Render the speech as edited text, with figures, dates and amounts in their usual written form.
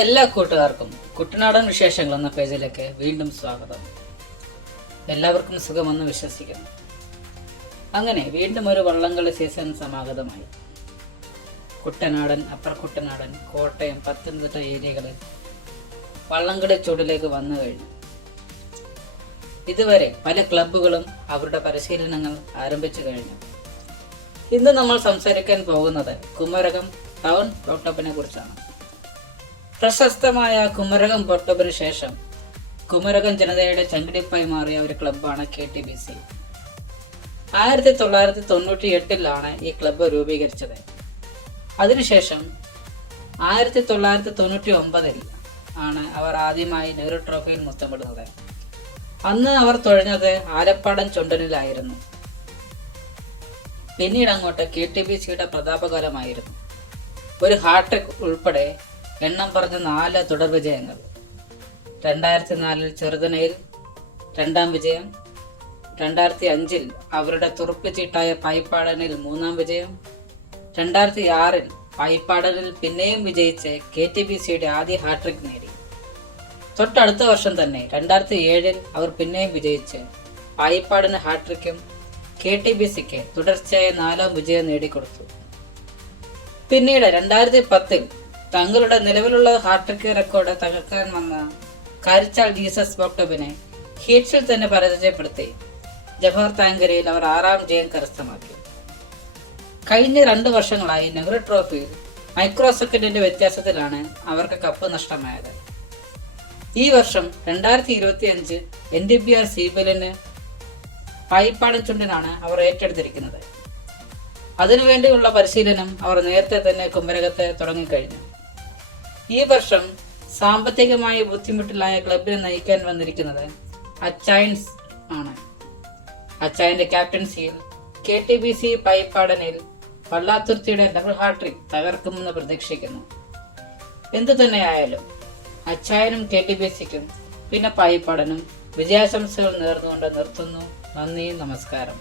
എല്ലാ കൂട്ടുകാർക്കും കുട്ടനാടൻ വിശേഷങ്ങൾ എന്ന പേജിലേക്ക് വീണ്ടും സ്വാഗതം. എല്ലാവർക്കും സുഖമെന്ന് വിശ്വസിക്കുന്നു. അങ്ങനെ വീണ്ടും ഒരു വള്ളംകളി സീസൺ സമാഗതമായി. കുട്ടനാടൻ, അപ്പർ കുട്ടനാടൻ, കോട്ടയം, പത്തനംതിട്ട ഏരിയകളിൽ വള്ളംകളി ചൂടിലേക്ക് വന്നു കഴിഞ്ഞു. ഇതുവരെ പല ക്ലബ്ബുകളും അവരുടെ പരിശീലനങ്ങൾ ആരംഭിച്ചു കഴിഞ്ഞു. ഇന്ന് നമ്മൾ സംസാരിക്കാൻ പോകുന്നത് കുമരകം ടൗൺ ബോട്ടപ്പിനെ കുറിച്ചാണ്. പ്രശസ്തമായ കുമരകം ബോട്ടപ്പിന് ശേഷം കുമരകം ജനതയുടെ ചങ്കിടിപ്പായി മാറിയ ഒരു ക്ലബ്ബാണ് KTBC. 1998 ഈ ക്ലബ്ബ് രൂപീകരിച്ചത്. അതിനുശേഷം 1999 ആണ് അവർ ആദ്യമായി നെഹ്റു ട്രോഫിയിൽ മുത്തമിടുന്നത്. അന്ന് അവർ തുഴഞ്ഞത് ആലപ്പാടൻ ചുണ്ടനിലായിരുന്നു. പിന്നീട് അങ്ങോട്ട് KTBCയുടെ പ്രതാപകാലമായിരുന്നു. ഒരു ഹാട്രിക് ഉൾപ്പെടെ എണ്ണം പറഞ്ഞ 4 തുടർ വിജയങ്ങൾ. 2004 ചെറുതനയിൽ 2ാം വിജയം, 2005 അവരുടെ തുറുപ്പുചീട്ടായ പായിപ്പാടനിൽ 3ാം വിജയം, 2006 പായിപ്പാടനിൽ പിന്നെയും വിജയിച്ച് KTBCയുടെ ആദ്യ ഹാട്രിക് നേടി. തൊട്ടടുത്ത വർഷം തന്നെ 2007 അവർ പിന്നെയും വിജയിച്ച് പായിപ്പാടന് ഹാട്രിക്കും KTBCക്ക് തുടർച്ചയായ 4ാം വിജയം നേടിക്കൊടുത്തു. പിന്നീട് 2010 തങ്ങളുടെ നിലവിലുള്ള ഹാട്രിക് റെക്കോർഡ് തകർക്കാൻ വന്ന കാരിച്ചാൽ ജീസസ് ബോട്ടപ്പിനെ ഹീറ്റ്സിൽ തന്നെ പരാജയപ്പെടുത്തി ജവഹർ താങ്കരയിൽ അവർ 6ാം ജയം കരസ്ഥമാക്കി. കഴിഞ്ഞ 2 വർഷങ്ങളായി നെഹ്റു ട്രോഫിയിൽ മൈക്രോ സെക്കൻഡിന്റെ വ്യത്യാസത്തിലാണ് അവർക്ക് കപ്പ് നഷ്ടമായത്. ഈ വർഷം 2025 NTBR CBLന് പായിപ്പാടൻ ചുണ്ടനാണ് അവർ ഏറ്റെടുത്തിരിക്കുന്നത്. അതിനുവേണ്ടിയുള്ള പരിശീലനം അവർ നേരത്തെ തന്നെ കുമരകത്തെ തുടങ്ങിക്കഴിഞ്ഞു. ഈ വർഷം സാമ്പത്തികമായി ബുദ്ധിമുട്ടിലായ ക്ലബിനെ നയിക്കാൻ വന്നിരിക്കുന്നത് അച്ചായൻസ് ആണ്. അച്ചായന്റെ ക്യാപ്റ്റൻസിയിൽ KTBC പായിപ്പാടനിൽ പള്ളാത്തുരുത്തിയുടെ ഡബിൾ ഹാട്രിക് തകർക്കുമെന്ന് പ്രതീക്ഷിക്കുന്നു. എന്തു തന്നെയായാലും അച്ചായനും KTBCക്കും പിന്നെ പായിപ്പാടനും വിജയാശംസകൾ നേർന്നുകൊണ്ട് നിർത്തുന്നു. നന്ദി, നമസ്കാരം.